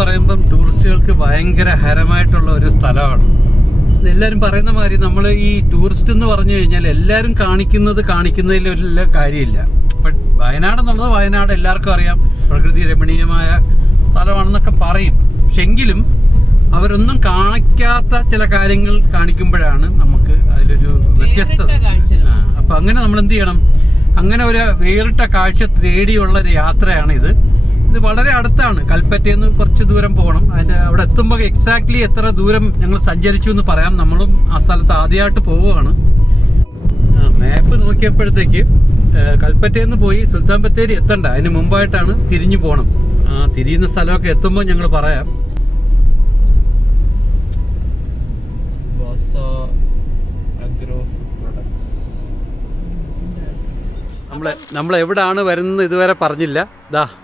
പറയുമ്പം ടൂറിസ്റ്റുകൾക്ക് ഭയങ്കര ഹരമായിട്ടുള്ള ഒരു സ്ഥലമാണ്. എല്ലാവരും പറയുന്ന മാതിരി നമ്മൾ ഈ ടൂറിസ്റ്റ് എന്ന് പറഞ്ഞു കഴിഞ്ഞാൽ എല്ലാവരും കാണിക്കുന്നതിലുള്ള കാര്യമില്ല. ബട്ട് വയനാട് എന്നുള്ളത് വയനാട് എല്ലാവർക്കും അറിയാം, പ്രകൃതി രമണീയമായ സ്ഥലമാണെന്നൊക്കെ പറയും. പക്ഷെ എങ്കിലും അവരൊന്നും കാണിക്കാത്ത ചില കാര്യങ്ങൾ കാണിക്കുമ്പോഴാണ് നമുക്ക് അതിലൊരു വ്യത്യസ്തത. അപ്പൊ അങ്ങനെ നമ്മൾ എന്ത് ചെയ്യണം? അങ്ങനെ ഒരു വേറിട്ട കാഴ്ച തേടിയുള്ള ഒരു യാത്രയാണ് ഇത്. ഇത് വളരെ അടുത്താണ്. കൽപ്പറ്റയിൽ നിന്ന് കുറച്ച് ദൂരം പോകണം. അവിടെ എത്തുമ്പോൾ എക്സാക്ട്ലി എത്ര ദൂരം ഞങ്ങൾ സഞ്ചരിച്ചു എന്ന് പറയാം. നമ്മളും ആ സ്ഥലത്ത് ആദ്യമായിട്ട് പോവുകയാണ്. മാപ്പ് നോക്കിയപ്പോഴത്തേക്ക് കൽപ്പറ്റയിൽ നിന്ന് പോയി സുൽത്താൻ ബത്തേരി എത്തണ്ട, അതിന് മുമ്പായിട്ടാണ് തിരിഞ്ഞു പോകണം. തിരിയുന്ന സ്ഥലമൊക്കെ എത്തുമ്പോൾ ഞങ്ങൾ പറയാം. നമ്മൾ എവിടാണ് വരുന്നത് ഇതുവരെ പറഞ്ഞില്ല.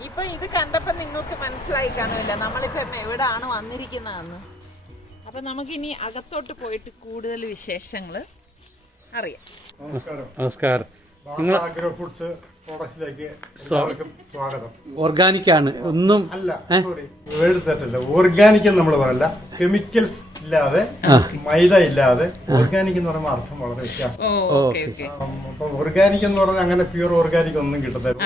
ഇപ്പൊ ഇത് കണ്ടപ്പോ നിങ്ങൾക്ക് മനസ്സിലായി കാണുമല്ല നമ്മളിപ്പോ എവിടാണ് വന്നിരിക്കുന്നതെന്ന്. അപ്പൊ നമുക്കിനി അകത്തോട്ട് പോയിട്ട് കൂടുതൽ വിശേഷങ്ങൾ അറിയാം. നമസ്കാരം. നിങ്ങൾ അഗ്രോ ഫുഡ്സ് പ്രോഡക്ട്സിലേക്ക് സ്വാഗതം. ഓർഗാനിക് ആണ്, ഒന്നും അല്ല, സോറി, വേർഡ് തെറ്റല്ല. ഓർഗാനിക് എന്ന് നമ്മൾ പറയല്ല, കെമിക്കൽസ് ഇല്ലാതെ, മൈദ ഇല്ലാതെ. ഓർഗാനിക് എന്ന് പറയുമ്പോൾ അർത്ഥം വളരെ വ്യത്യാസം. അപ്പൊ ഓർഗാനിക് എന്ന് പറഞ്ഞാൽ അങ്ങനെ പ്യൂർ ഓർഗാനിക് ഒന്നും കിട്ടത്തില്ല,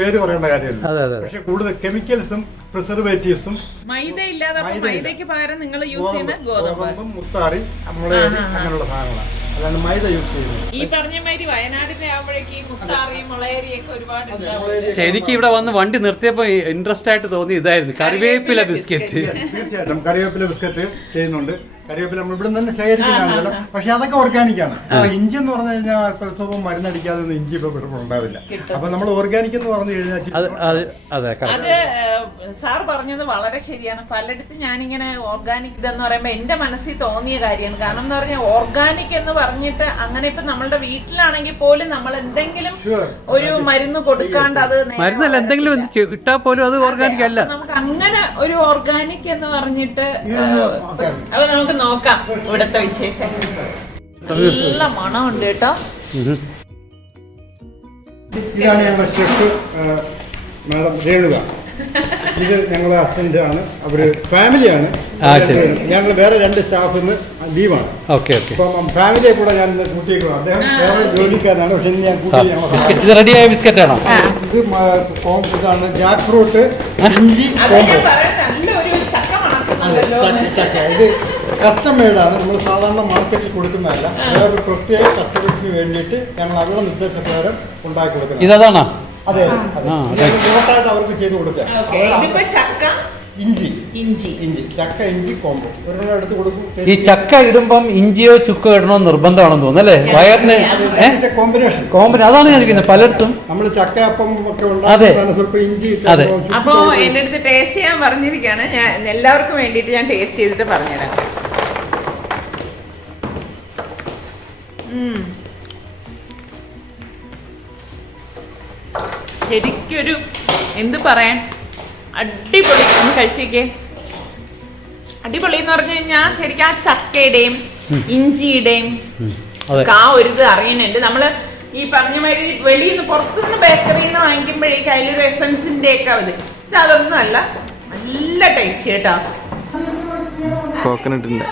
പേര് പറയേണ്ട കാര്യമില്ല. പക്ഷെ കൂടുതൽ കെമിക്കൽസും പ്രിസർവേറ്റീവ്സും ഗോതമ്പും മുത്താറി മുളയരി അങ്ങനെയുള്ള സാധനങ്ങളാണ്. അല്ലാണ്ട് മൈദ യൂസ് ചെയ്യുന്നത്. ഈ പറഞ്ഞ മാതിരി വയനാടിന്റെ ആവുമ്പോഴേക്ക് മുത്താറിയും മുളയരിയൊക്കെ ഒരുപാട്. ശരിക്കും ഇവിടെ വന്ന് വണ്ടി നിർത്തിയപ്പോ ഇൻട്രസ്റ്റ് ആയിട്ട് തോന്നി ഇതായിരുന്നു കറിവേപ്പില ബിസ്ക്കറ്റ്. തീർച്ചയായിട്ടും കറിവേപ്പില ബിസ്ക്കറ്റ് ചെയ്യുന്നുണ്ട്. കറിവേപ്പില നമ്മൾ ഇവിടെ തന്നെ ശേഖരിക്കുന്നതാണല്ലോ. പക്ഷെ അതൊക്കെ ഓർഗാനിക് ആണ്. ഇഞ്ചി എന്ന് പറഞ്ഞു കഴിഞ്ഞാൽ സ്വല്പം മരുന്നടിക്കാതെ ഒന്നും ഇഞ്ചി ഇപ്പൊ ഇവിടെ ഉണ്ടാവില്ല. അപ്പൊ നമ്മൾ ഓർഗാനിക് എന്ന് പറഞ്ഞു കഴിഞ്ഞാൽ അത് സാർ പറഞ്ഞത് വളരെ ശരിയാണ്. പലയിടത്തും ഞാനിങ്ങനെ ഓർഗാനിക് ഇതെന്ന് പറയുമ്പോ എന്റെ മനസ്സിൽ തോന്നിയ കാര്യമാണ്. കാരണം എന്ന് പറഞ്ഞാൽ ഓർഗാനിക് എന്ന് പറഞ്ഞിട്ട് അങ്ങനെ ഇപ്പൊ നമ്മളുടെ വീട്ടിലാണെങ്കിൽ പോലും നമ്മൾ എന്തെങ്കിലും ഒരു മരുന്ന് കൊടുക്കാണ്ട്, അത് മരുന്നല്ല എന്തെങ്കിലും ഇട്ടാ പോലും അത് ഓർഗാനിക് അല്ല. നമുക്ക് അങ്ങനെ ഒരു ഓർഗാനിക് എന്ന് പറഞ്ഞിട്ട് അപ്പൊ നമുക്ക് നോക്കാം ഇവിടത്തെ വിശേഷം. നല്ല മണമുണ്ട് കേട്ടോ. ഇതാണ് ഞങ്ങളുടെ ഷെഫ് മാഡം രേണുക. ഇത് ഞങ്ങളുടെ ഹസ്ബൻഡ് ആണ്. അവര് ഫാമിലിയാണ്. ഞങ്ങൾ വേറെ 2 സ്റ്റാഫിന്ന് ലീവാണ്. അപ്പം ഫാമിലിയെ കൂടെ ഞാൻ കൂട്ടിയേക്കും. അദ്ദേഹം വേറെ ജോലിക്കാരനാണ്. പക്ഷെ ഞാൻ കൂട്ടി. റെഡിയായ ബിസ്ക്കറ്റ് ആണോ? ഇത് ഇതാണ് ജാക്ക് ഫ്രൂട്ട്, ഇഞ്ചി, ചക്ക. ഇത് കസ്റ്റം മെയ്ഡാണ്. നമ്മൾ സാധാരണ മാർക്കറ്റിൽ കൊടുക്കുന്നതല്ല. വേറൊരു പ്രത്യേക കസ്റ്റമേഴ്സിന് വേണ്ടിയിട്ട് ഞങ്ങൾ അവരുടെ നിർദ്ദേശപ്രകാരം ഉണ്ടാക്കി കൊടുക്കുന്നത്. ഇതാണോ? അതെ, നോട്ടായിട്ട് അവർക്ക് ചെയ്ത് കൊടുക്കുക. ഇഞ്ചി ചക്ക ഇഞ്ചി കോംബോ ഒരെണ്ണം എടുത്ത് കൊടുക്കും. ഈ ചക്ക ഇടുമ്പം ഇഞ്ചിയോ ചുക്കോ ഇടണമെന്ന് നിർബന്ധമാണെന്ന് തോന്നുന്നു അല്ലേ? വയറിന് കോമ്പിനേഷൻ അതാണ് ഞാൻ ഇരിക്കുന്നത്. പലയിടത്തും നമ്മൾ ചക്ക അപ്പം ഒക്കെ ഉണ്ടാകുന്ന സ്വല്പം ഇഞ്ചി. അപ്പൊ എന്റെ അടുത്ത് ടേസ്റ്റ് ചെയ്യാൻ പറഞ്ഞിരിക്കുകയാണ്. ഞാൻ എല്ലാവർക്കും വേണ്ടിയിട്ട് ഞാൻ ടേസ്റ്റ് ചെയ്തിട്ട് പറഞ്ഞുതരാം. ശരിക്കൊരു എന്ത് പറയാൻ, അടിപൊളി. ഒന്ന് കഴിച്ചേക്കേ. അടിപൊളി എന്ന് പറഞ്ഞു കഴിഞ്ഞാൽ ശരിക്കും ആ ചക്കയുടെയും ഇഞ്ചിയുടെയും ആ ഒരു ഇത് അറിയുന്നുണ്ട്. നമ്മള് ഈ പറഞ്ഞ മാതിരി വെളിയിൽ നിന്ന് പുറത്തുനിന്ന് ബേക്കറിയിൽ നിന്ന് വാങ്ങിക്കുമ്പോഴേക്കും അതിലൊരു എസൻസിന്റെ ഒക്കെ ഇത് അതൊന്നും അല്ല. നല്ല ടേസ്റ്റ് കേട്ടോ. കോക്കനട്ടിന്റെ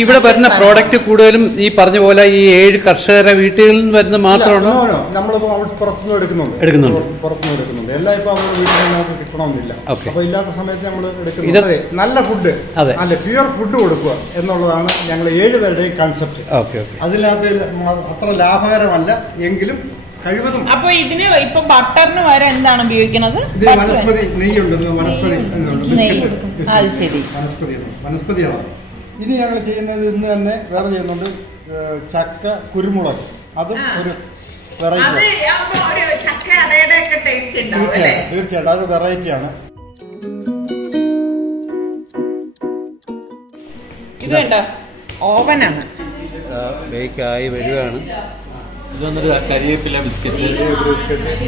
ഇവിടെ വരുന്ന പ്രോഡക്റ്റ് കൂടുതലും ഈ പറഞ്ഞ പോലെ ഈ 7 കർഷകരെ വീട്ടുകളിൽ നിന്ന് വരുന്ന മാത്രമാണ്. പുറത്തുനിന്ന് എടുക്കുന്നുണ്ട്. എല്ലാം ഇപ്പൊ വീട്ടിൽ നമുക്ക് കിട്ടണമെന്നില്ല. അപ്പൊ ഇല്ലാത്ത സമയത്ത് നമ്മൾ എടുക്കുന്നത് നല്ല ഫുഡ്, നല്ല പ്യുവർ ഫുഡ് കൊടുക്കുക എന്നുള്ളതാണ് ഞങ്ങൾ 7 പേരുടെയും കൺസെപ്റ്റ്. അതിനകത്ത് അത്ര ലാഭകരമല്ല എങ്കിലും കഴിവതും. അപ്പൊ ഇതിന് ഇപ്പൊ ബട്ടറിന് വരെ എന്താണ് ഉപയോഗിക്കുന്നത്? വനസ്പതി നെയ്യുണ്ട്. വനസ്പതിയാണ്. ഇനി ഞങ്ങൾ ചെയ്യുന്നത് ഇന്ന് തന്നെ വേറെ ചെയ്യുന്നുണ്ട്. ചക്ക കുരുമുളക്, അതും ഒരു വെറൈറ്റി. തീർച്ചയായിട്ടും അത് വെറൈറ്റിയാണ്. ഇത് കണ്ടോ, ഓവനാണ്. ബേക്കായി വരികയാണ്. ഇതൊന്നൊരു കരിവേപ്പില ബിസ്ക്കറ്റ്,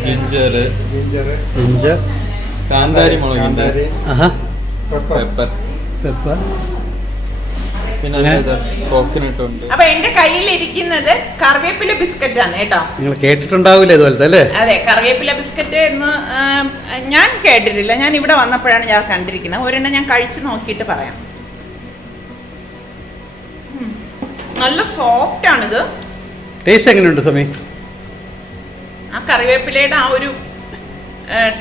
ജിഞ്ചർ, കാന്താരി മുളകിന്റെ പെപ്പർ. അപ്പൊ എന്റെ കയ്യിലിരിക്കുന്നത് കറിവേപ്പില ബിസ്ക്കറ്റ് ആണ് കേട്ടോ. നിങ്ങൾ കേട്ടിട്ടുണ്ടാവില്ല ഇതുപോലത്തെ അല്ലേ? അതെ, കറിവേപ്പില ബിസ്ക്കറ്റ് എന്ന് ഞാൻ കേട്ടിട്ടില്ല. ഞാൻ ഇവിടെ വന്നപ്പോഴാണ് ഞാൻ കണ്ടിരിക്കുന്നത്. ഒരെണ്ണം ഞാൻ കഴിച്ചു നോക്കിയിട്ട് പറയാം. നല്ല സോഫ്റ്റ് ആണിത്. ടേസ്റ്റ് എങ്ങനെയുണ്ട് സമയം? ആ കറിവേപ്പിലയുടെ ആ ഒരു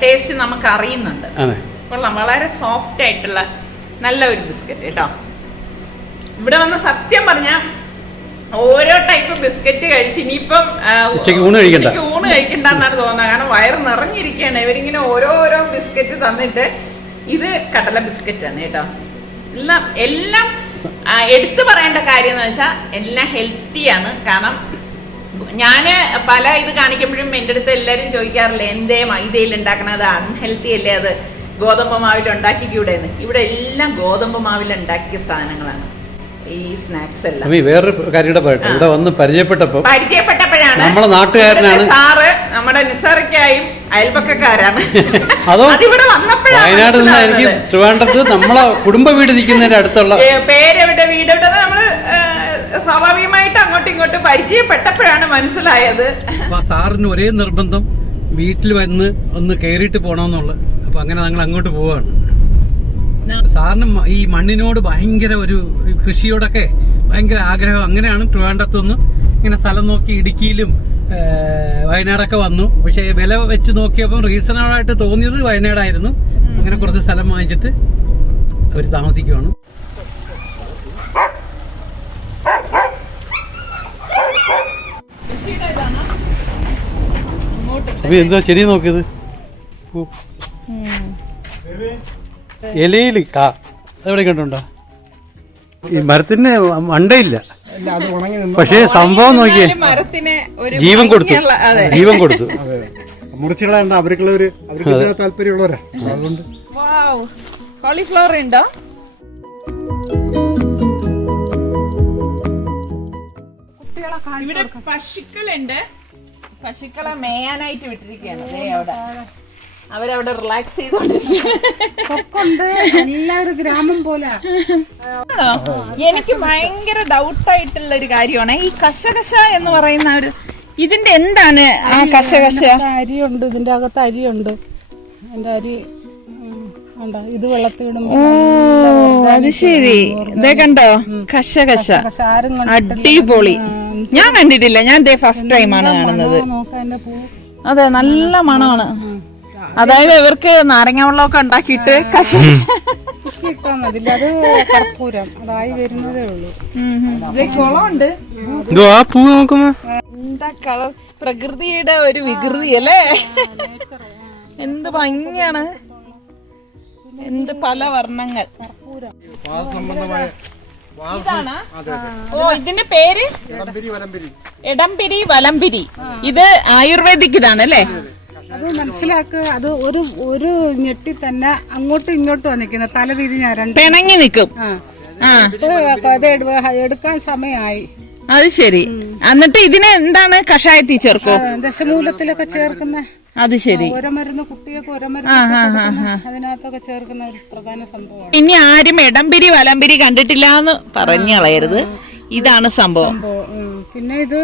ടേസ്റ്റ് നമുക്ക് അറിയുന്നുണ്ട്. കൊള്ളാം, വളരെ സോഫ്റ്റ് ആയിട്ടുള്ള നല്ല ഒരു ബിസ്ക്കറ്റ് കേട്ടോ. ഇവിടെ വന്ന് സത്യം പറഞ്ഞാൽ ഓരോ ടൈപ്പ് ബിസ്ക്കറ്റ് കഴിച്ച് ഇനിയിപ്പം ഉച്ചയ്ക്ക് ഊണ് കഴിക്കണ്ടെന്നാണ് തോന്നുന്നത്. കാരണം വയറ് നിറഞ്ഞിരിക്കുകയാണ്. ഇവരിങ്ങനെ ഓരോരോ ബിസ്ക്കറ്റ് തന്നിട്ട് ഇത് കടല ബിസ്ക്കറ്റ് ആണ് കേട്ടോ. എല്ലാം എടുത്തു പറയേണ്ട കാര്യം എന്ന് വെച്ചാൽ എല്ലാം ഹെൽത്തിയാണ്. കാരണം ഞാന് പല ഇത് കാണിക്കുമ്പോഴും എൻ്റെ അടുത്ത് എല്ലാവരും ചോദിക്കാറില്ല, എന്തേ മൈദയിൽ ഉണ്ടാക്കണത് അൺഹെൽത്തി അല്ലേ, അത് ഗോതമ്പ് മാവിൽ ഉണ്ടാക്കിക്കൂടെന്ന്. ഇവിടെ എല്ലാം ഗോതമ്പ് മാവിൽ ഉണ്ടാക്കിയ സാധനങ്ങളാണ് ഈ സ്നാക്സ് എല്ലാം. വേറൊരു കാര്യം ഇവിടെ വന്ന് പരിചയപ്പെട്ടപ്പോഴാണ് നമ്മളെ നാട്ടുകാരനാണ് സാറ്. നമ്മുടെ നിസാറിക്കായും അയൽപക്കക്കാരാണ്. അതോ ഇവിടെ വയനാട് എനിക്ക് ട്രിവാൻഡ്രത്ത് നമ്മളെ കുടുംബ വീട് നിൽക്കുന്നതിന്റെ അടുത്തുള്ള പേരെവിടെ വീടെവിടെ നമ്മള് സ്വാഭാവികമായിട്ട് അങ്ങോട്ടും ഇങ്ങോട്ടും പരിചയപ്പെട്ടപ്പോഴാണ് മനസ്സിലായത്. അപ്പൊ സാറിന് ഒരേ നിർബന്ധം വീട്ടിൽ വന്ന് ഒന്ന് കയറിയിട്ട് പോണമെന്നുള്ളത്. അപ്പൊ അങ്ങനെ ഞങ്ങൾ അങ്ങോട്ട് പോവാണ്. സാറിന് ഈ മണ്ണിനോട് ഭയങ്കര ഒരു കൃഷിയോടൊക്കെ ഭയങ്കര ആഗ്രഹം. അങ്ങനെയാണ് ട്രിവാൻഡ്രത്തുനിന്ന് ഇങ്ങനെ സ്ഥലം നോക്കി ഇടുക്കിയിലും വയനാടൊക്കെ വന്നു. പക്ഷെ വില വെച്ച് നോക്കിയപ്പോൾ റീസണബിൾ ആയിട്ട് തോന്നിയത് വയനാടായിരുന്നു. അങ്ങനെ കുറച്ച് സ്ഥലം വാങ്ങിച്ചിട്ട് അവർ താമസിക്കുവാണ്. അപ്പൊ എന്താ ചെടി നോക്കിയത്? ഇലയില് എവിടെ കണ്ടുണ്ടോ? ഈ മരത്തിന് മണ്ടയില്ല, പക്ഷേ സംഭവം നോക്കിയേ, ജീവൻ കൊടുത്തു. മുറിച്ചുകളാണ്ട് അവർക്കുള്ളവര് താല്പര്യമുള്ളവരാ. അതുകൊണ്ട് കോളിഫ്ലവർ ഉണ്ടോ? ഇവിടെ പശുക്കളുണ്ട്. പശുക്കളെ മേയാനായിട്ട് വിട്ടിരിക്കുകയാണ്. അവരവിടെ റിലാക്സ് ചെയ്തോണ്ടിരിക്കുകയാണ്. എല്ലാവരും ഗ്രാമം പോലെ. എനിക്ക് ഭയങ്കര ഡൗട്ടായിട്ടുള്ള ഒരു കാര്യമാണ് ഈ കശകശ എന്ന് പറയുന്ന ഒരു ഇതിന്റെ എന്താണ് ആ കശകശ? അരിയുണ്ട്, ഇതിന്റെ അകത്ത് അരിയുണ്ട്. അതിന്റെ അരി ഇത് വെള്ളത്തിടും. അത് ശരി, ഇതേ കണ്ടോ കശകശ, അടിപൊളി. ഞാൻ കണ്ടിട്ടില്ല, ഞാൻ ഫസ്റ്റ് ടൈമാണ് കാണുന്നത്. അതെ, നല്ല മണമാണ്. അതായത് ഇവർക്ക് നാരങ്ങ വെള്ളമൊക്കെ ഉണ്ടാക്കിയിട്ട് കുളമുണ്ട്. എന്താ കളർ, പ്രകൃതിയുടെ ഒരു വികൃതി അല്ലേ? എന്ത് ഭംഗിയാണ്, എന്ത് പല വർണ്ണങ്ങൾ. ഇതാണ് ഇതിന്റെ പേര് എടംപിരി വലംപിരി. ഇത് ആയുർവേദിക് ഇതാണ് അല്ലേ? അത് മനസ്സിലാക്കുക. അത് ഒരു ഞെട്ടി തന്നെ അങ്ങോട്ടും ഇങ്ങോട്ടും നിൽക്കുന്നത്, തല തിരിഞ്ഞ പിണങ്ങി നിൽക്കും. അത് എടുക്കാൻ സമയമായി. അത് ശരി. എന്നിട്ട് ഇതിന് എന്താണ് കഷായത്തിൽ ചേർക്കോ? ദശമൂലത്തിലൊക്കെ ചേർക്കുന്ന. അത് ശരി. ഒരമരുന്ന് കുട്ടിയൊക്കെ ഒരമരുന്ന് അതിനകത്തൊക്കെ ചേർക്കുന്ന ഒരു പ്രധാന സംഭവമാണ്. ഇനി ആരും എടംപിരി വലംപിരി കണ്ടിട്ടില്ല എന്ന് പറഞ്ഞു കളയരുത്. ഇതാണ് സംഭവം. പിന്നെ ഇത്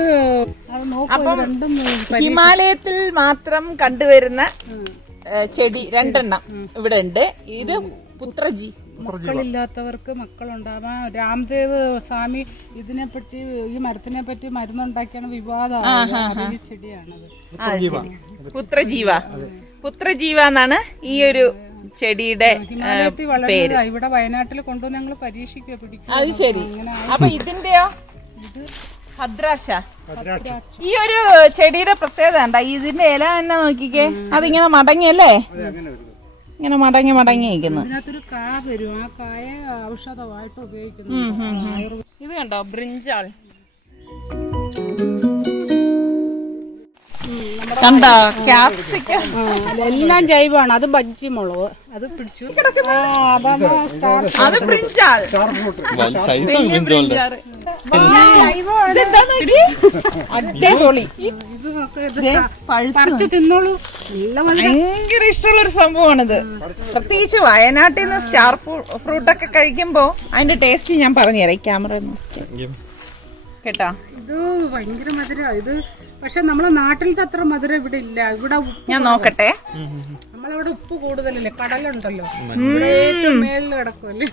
ഹിമാലയത്തിൽ മാത്രം കണ്ടുവരുന്ന ചെടി രണ്ടെണ്ണം ഇവിടെ ഉണ്ട്. ഇത് പുത്രജി. മക്കളില്ലാത്തവർക്ക് മക്കളുണ്ടാവാൻ രാംദേവ് സ്വാമി ഇതിനെപ്പറ്റി, ഈ മരത്തിനെ പറ്റി മരുന്നുണ്ടാക്കിയാണ് വിവാദം ചെടിയാണത്. പുത്രജീവ എന്നാണ് ഈ ഒരു ചെടിയുടെ പേര്. ഇവിടെ വയനാട്ടിൽ കൊണ്ടുവന്ന് ഞങ്ങൾ പരീക്ഷിക്കുക, പിടിക്കുക. അത് ശരി. അപ്പൊ ഇതിന്റെയോ? ഭദ്രാക്ഷ. ഈ ഒരു ചെടിയുടെ പ്രത്യേകത എന്താ? ഇതിന്റെ ഇല തന്നെ നോക്കിക്കേ, അതിങ്ങനെ മടങ്ങിയല്ലേ, ഇങ്ങനെ മടങ്ങി നിൽക്കുന്നു. ഇതിനകത്തൊരു കാ വരും, ആ കായ ഔഷധമായിട്ട് ഉപയോഗിക്കുന്നു. ഇത് കണ്ടോ, ബ്രിഞ്ചാൾ. കണ്ടോ ക്യാപ്സിക്കം എല്ലാം ജൈവമാണ്. അത് ബജ്ജി മുളക് അത് പിടിച്ചു. അത് ബ്രിഞ്ചാൾ അടിപൊളി. പറിച്ചു തിന്നോളൂ. ഭയങ്കര ഇഷ്ടമുള്ള ഒരു സംഭവമാണിത്. പ്രത്യേകിച്ച് വയനാട്ടിൽ നിന്ന് സ്റ്റാർ ഫ്രൂട്ടൊക്കെ കഴിക്കുമ്പോ അതിന്റെ ടേസ്റ്റ് ഞാൻ പറഞ്ഞുതരാം. ഈ ക്യാമറ കേട്ടോ. ഇത് ഭയങ്കര മധുര. ഇത് പക്ഷെ നമ്മളെ നാട്ടിലത്തെ അത്ര മധുരം ഇവിടെ ഇല്ല. ഇവിടെ ഞാൻ നോക്കട്ടെ. നമ്മളവിടെ ഉപ്പ് കൂടുതലല്ലേ, കടലുണ്ടല്ലോ, ഇവിടെ ഏറ്റവും മേളിൽ കിടക്കുമല്ലേ.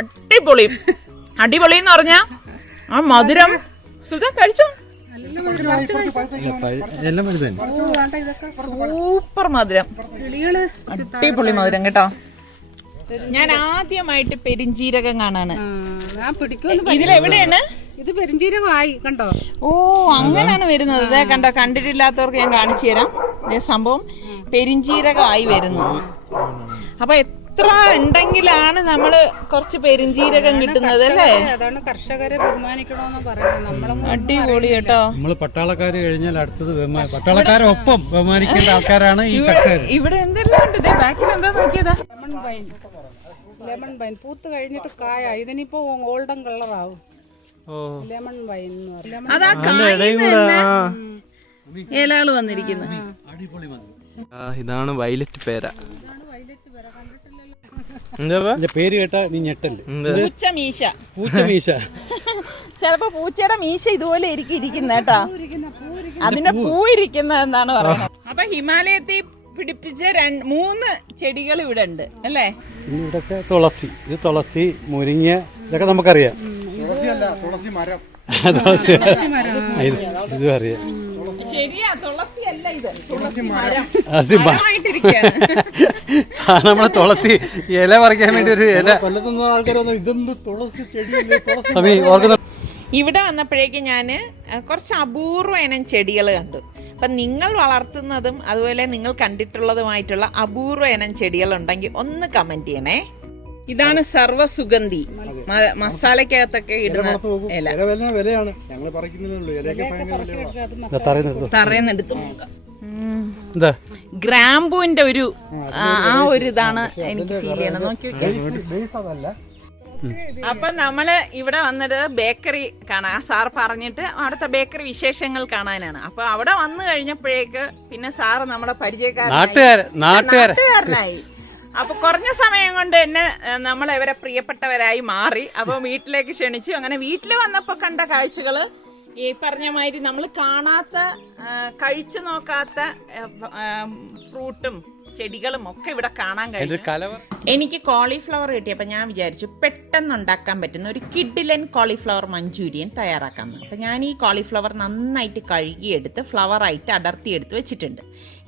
അടിപൊളി. അടിപൊളി എന്ന് പറഞ്ഞാ ആ മധുരം സുൽത്താൻ കഴിച്ചോ. സൂപ്പർ മധുരം, അടിപൊളി മധുരം കേട്ടോ. ഞാൻ ആദ്യമായിട്ട് പെരിഞ്ചീരകം കാണാണ്. ഇതിലെവിടെയാണ് ഇത് പെരിഞ്ചീരകമായി കണ്ടോ. ഓ അങ്ങനെയാണ് വരുന്നത്. ഇതേ കണ്ടോ, കണ്ടിട്ടില്ലാത്തവർക്ക് ഞാൻ കാണിച്ചു തരാം. ഇതേ സംഭവം പെരിഞ്ചീരകമായി വരുന്നു. അപ്പൊ എത്ര ഉണ്ടെങ്കിലാണ് നമ്മള് കുറച്ച് പെരിഞ്ചീരകം കിട്ടുന്നത് അല്ലേ. അതാണ് കർഷകരെ ബഹുമാനിക്കണോന്ന് പറയുന്നത്. അടിപൊളി കേട്ടോ. നമ്മള് പട്ടാളക്കാര് കഴിഞ്ഞാൽ അടുത്തത് പട്ടാളക്കാരൊപ്പം ബഹുമാനിക്കേണ്ട ആൾക്കാരാണ് ഈ കർഷകർ. ഇവിടെ എന്തെല്ലാം ഉണ്ട്. ബാക്കിൽ എന്താ നോക്കിയതാ. ലെമൺ വൈൻ പൂത്ത് കഴിഞ്ഞിട്ട് കായ. ഇതിനിപ്പോ ഗോൾഡൻ കളറാവും. ലെമൺ വൈൻ അതാ ഇലകള് വന്നിരിക്കുന്നു. ഇതാണ് വയലറ്റ് പേര. പേര് കേട്ടാ നീ ഞെട്ടല്ലേ. പൂച്ചമീശ. പൂച്ചമീശ. ചിലപ്പോ പൂച്ചയുടെ മീശ ഇതുപോലെ ഇരിക്കുന്ന കേട്ടാ. അതിന്റെ പൂ ഇരിക്കുന്ന എന്നാണ് പറയുന്നത്. അപ്പൊ ഹിമാലയത്തിൽ പിടിപ്പിച്ച 3 ചെടികൾ ഇവിടെ ഉണ്ട് അല്ലേ. ഇവിടൊക്കെ തുളസി. ഇത് തുളസി, മുരിങ്ങ, ഇതൊക്കെ നമുക്കറിയാം. തുളസി മരം. ഇതും അറിയാം. ശരിയാ, തുളസി അല്ല ഇത്, തുളസി മരം. നമ്മള് തുളസി ഇല പറിക്കാൻ വേണ്ടി ഒരു ഇല കൊല്ലത്തുന്ന ആൾക്കാരൊന്നും ഇതൊന്നും തുളസി ചെടിയല്ലേ. ഇവിടെ വന്നപ്പോഴേക്കും ഞാന് കുറച്ച് അപൂർവ ഇനം ചെടികൾ കണ്ടു. അപ്പൊ നിങ്ങൾ വളർത്തുന്നതും അതുപോലെ നിങ്ങൾ കണ്ടിട്ടുള്ളതുമായിട്ടുള്ള അപൂർവ ഇനം ചെടികൾ ഉണ്ടെങ്കിൽ ഒന്ന് കമന്റ് ചെയ്യണേ. ഇതാണ് സർവ്വസുഗന്ധി. മസാലക്കകത്തൊക്കെ ഇടുന്ന ഇല. വിലയാണ്, ഞങ്ങൾ പറിക്കുന്നില്ലല്ലോ. തറയെന്നെടുത്ത് നോക്കാം. ഗ്രാമ്പൂവിന്റെ ഒരു ഒരു ഇതാണ് എനിക്ക് ഫീൽ ചെയ്യണം. നോക്കി നോക്കിയാൽ. അപ്പൊ നമ്മള് ഇവിടെ വന്നിട്ട് ബേക്കറി കാണാൻ സാർ പറഞ്ഞിട്ട് അടുത്ത ബേക്കറി വിശേഷങ്ങൾ കാണാനാണ്. അപ്പൊ അവിടെ വന്നു കഴിഞ്ഞപ്പോഴേക്ക് പിന്നെ സാറ് നമ്മുടെ നാട്ടുകാരനായി. അപ്പൊ കുറഞ്ഞ സമയം കൊണ്ട് തന്നെ നമ്മളെവരെ പ്രിയപ്പെട്ടവരായി മാറി. അപ്പൊ വീട്ടിലേക്ക് ക്ഷണിച്ചു. അങ്ങനെ വീട്ടിൽ വന്നപ്പോ കണ്ട കാഴ്ചകള് ഈ പറഞ്ഞ മാതിരി നമ്മൾ കാണാത്ത, കഴിച്ചു നോക്കാത്ത ഫ്രൂട്ടും ചെടികളും ഒക്കെ ഇവിടെ കാണാൻ കഴിയും. എനിക്ക് കോളിഫ്ലവർ കിട്ടിയപ്പോൾ ഞാൻ വിചാരിച്ചു പെട്ടെന്ന് ഉണ്ടാക്കാൻ പറ്റുന്ന ഒരു കിഡിലൻ കോളിഫ്ലവർ മഞ്ചൂരിയൻ തയ്യാറാക്കാമെന്ന്. അപ്പം ഞാൻ ഈ കോളിഫ്ലവർ നന്നായിട്ട് കഴുകിയെടുത്ത് ഫ്ലവറായിട്ട് അടർത്തിയെടുത്ത് വെച്ചിട്ടുണ്ട്.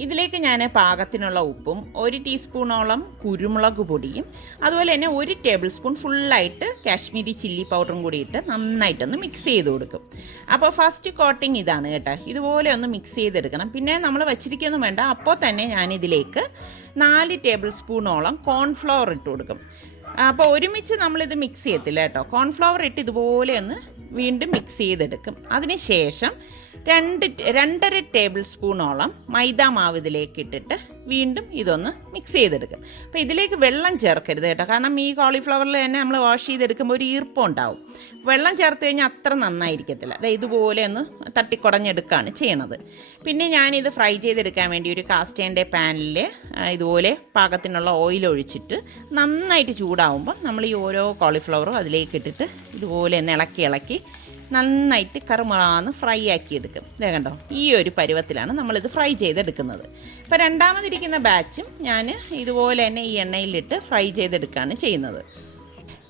ഇതിലേക്ക് ഞാൻ പാകത്തിനുള്ള ഉപ്പും 1 ടീസ്പൂണോളം കുരുമുളക് പൊടിയും അതുപോലെ തന്നെ 1 ടേബിൾ സ്പൂൺ ഫുള്ളായിട്ട് കാശ്മീരി ചില്ലി പൗഡറും കൂടി ഇട്ട് നന്നായിട്ടൊന്ന് മിക്സ് ചെയ്ത് കൊടുക്കും. അപ്പോൾ ഫസ്റ്റ് കോട്ടിങ് ഇതാണ് കേട്ടോ. ഇതുപോലെ ഒന്ന് മിക്സ് ചെയ്തെടുക്കണം. പിന്നെ നമ്മൾ വച്ചിരിക്കൊന്നും വേണ്ട. അപ്പോൾ തന്നെ ഞാനിതിലേക്ക് 4 ടേബിൾ സ്പൂണോളം കോൺഫ്ലവർ ഇട്ട് കൊടുക്കും. അപ്പോൾ ഒരുമിച്ച് നമ്മളിത് മിക്സ് ചെയ്യത്തില്ല കേട്ടോ. കോൺഫ്ലവർ ഇട്ട് ഇതുപോലെ ഒന്ന് വീണ്ടും മിക്സ് ചെയ്തെടുക്കും. അതിനുശേഷം 2.5 ടേബിൾ സ്പൂണോളം മൈദാ മാവ് ഇതിലേക്ക് ഇട്ടിട്ട് വീണ്ടും ഇതൊന്ന് മിക്സ് ചെയ്തെടുക്കും. അപ്പോൾ ഇതിലേക്ക് വെള്ളം ചേർക്കരുത് കേട്ടോ. കാരണം ഈ കോളിഫ്ലവറിൽ തന്നെ നമ്മൾ വാഷ് ചെയ്തെടുക്കുമ്പോൾ ഒരു ഈർപ്പം ഉണ്ടാവും. വെള്ളം ചേർത്ത് കഴിഞ്ഞാൽ അത്ര നന്നായിരിക്കത്തില്ല. അത് ഇതുപോലെ ഒന്ന് തട്ടിക്കുടഞ്ഞെടുക്കുകയാണ് ചെയ്യണത്. പിന്നെ ഞാനിത് ഫ്രൈ ചെയ്തെടുക്കാൻ വേണ്ടി ഒരു കാസ്റ്റേൻ്റെ പാനിൽ ഇതുപോലെ പാകത്തിനുള്ള ഓയിൽ ഒഴിച്ചിട്ട് നന്നായിട്ട് ചൂടാവുമ്പോൾ നമ്മൾ ഈ ഓരോ കോളിഫ്ലവറും അതിലേക്ക് ഇട്ടിട്ട് ഇതുപോലെ ഒന്ന് ഇളക്കി നന്നായിട്ട് കറുമുറാന്ന് ഫ്രൈ ആക്കി എടുക്കും. ഇതേ കണ്ടോ, ഈ ഒരു പരുവത്തിലാണ് നമ്മളിത് ഫ്രൈ ചെയ്തെടുക്കുന്നത്. അപ്പോൾ രണ്ടാമതിരിക്കുന്ന ബാച്ചും ഞാൻ ഇതുപോലെ തന്നെ ഈ എണ്ണയിലിട്ട് ഫ്രൈ ചെയ്തെടുക്കുകയാണ് ചെയ്യുന്നത്.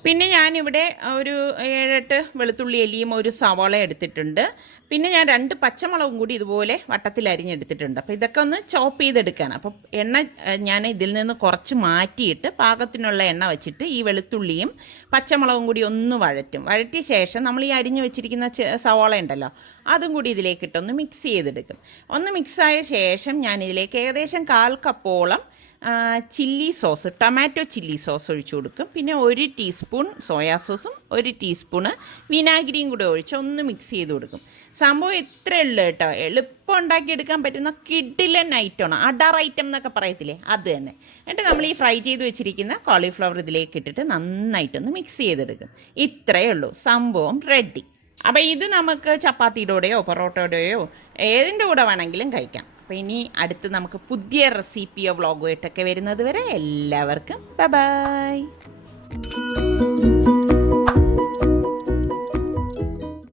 പിന്നെ ഞാനിവിടെ ഒരു 7-8 വെളുത്തുള്ളി അല്ലിയും ഒരു സവാള എടുത്തിട്ടുണ്ട്. പിന്നെ ഞാൻ 2 പച്ചമുളകും കൂടി ഇതുപോലെ വട്ടത്തിൽ അരിഞ്ഞെടുത്തിട്ടുണ്ട്. അപ്പോൾ ഇതൊക്കെ ഒന്ന് ചോപ്പ് ചെയ്തെടുക്കുകയാണ്. അപ്പോൾ എണ്ണ ഞാൻ ഇതിൽ നിന്ന് കുറച്ച് മാറ്റിയിട്ട് പാകത്തിനുള്ള എണ്ണ വെച്ചിട്ട് ഈ വെളുത്തുള്ളിയും പച്ചമുളകും കൂടി ഒന്ന് വഴറ്റിയ ശേഷം നമ്മൾ ഈ അരിഞ്ഞു വെച്ചിരിക്കുന്ന സവാള ഉണ്ടല്ലോ അതും കൂടി ഇതിലേക്കിട്ടൊന്ന് മിക്സ് ചെയ്തെടുക്കും. ഒന്ന് മിക്സായ ശേഷം ഞാൻ ഇതിലേക്ക് ഏകദേശം 1/4 കപ്പോളം chilli sauce, tomato chilli sauce ഒഴിച്ചു കൊടുക്കും. പിന്നെ 1 ടീസ്പൂൺ സോയാ സോസും 1 ടീസ്പൂണ് വിനാഗിരിയും കൂടെ ഒഴിച്ച് ഒന്ന് മിക്സ് ചെയ്ത് കൊടുക്കും. സംഭവം എത്ര ഉള്ളു കേട്ടോ, എളുപ്പം ഉണ്ടാക്കിയെടുക്കാൻ പറ്റുന്ന കിഡിലൻ ഐറ്റമാണ്. അഡാർ ഐറ്റം എന്നൊക്കെ പറയത്തില്ലേ, അത് തന്നെ. എന്നിട്ട് നമ്മൾ ഈ ഫ്രൈ ചെയ്ത് വെച്ചിരിക്കുന്ന കോളിഫ്ലവർ ഇതിലേക്ക് ഇട്ടിട്ട് നന്നായിട്ടൊന്ന് മിക്സ് ചെയ്തെടുക്കും. ഇത്രയേ ഉള്ളൂ, സംഭവം റെഡി. അപ്പോൾ ഇത് നമുക്ക് ചപ്പാത്തിയുടെയോ പൊറോട്ടയുടെയോ ഏതിൻ്റെ കൂടെ വേണമെങ്കിലും കഴിക്കാം. അപ്പോൾ ഇനി അടുത്ത് നമുക്ക് പുതിയ റെസിപ്പിയോ വ്ളോഗോ ആയിട്ടൊക്കെ വരുന്നത് വരെ എല്ലാവർക്കും ബൈ ബൈ.